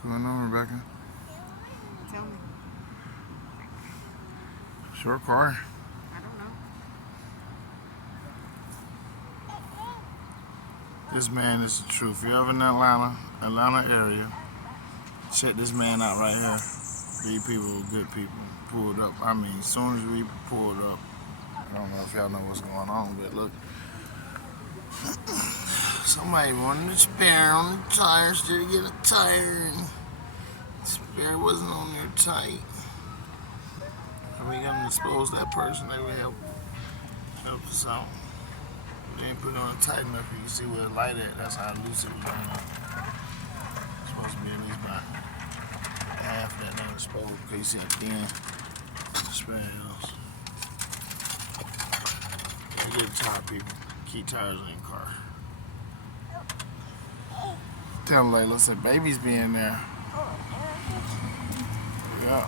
What's going on, Rebecca? Tell me. Short car. I don't know. This man is the truth. If you're ever in the Atlanta area, check this man out right here. These people were good people. Pulled up. I mean, as soon as we pulled up, I don't know if y'all know what's going on, but look. Somebody wanted a spare on the tire instead of get a tire, and the spare wasn't on there tight. And we gotta expose that person. They would help us out. They ain't put it on tight enough. You can see where the light at. That's how loose it was on there. It's supposed to be at least about half that not exposed. Okay, you see how thin the spare is. You get tire people. Keep tires in your car. Tell Layla, said babies be in there. Yeah.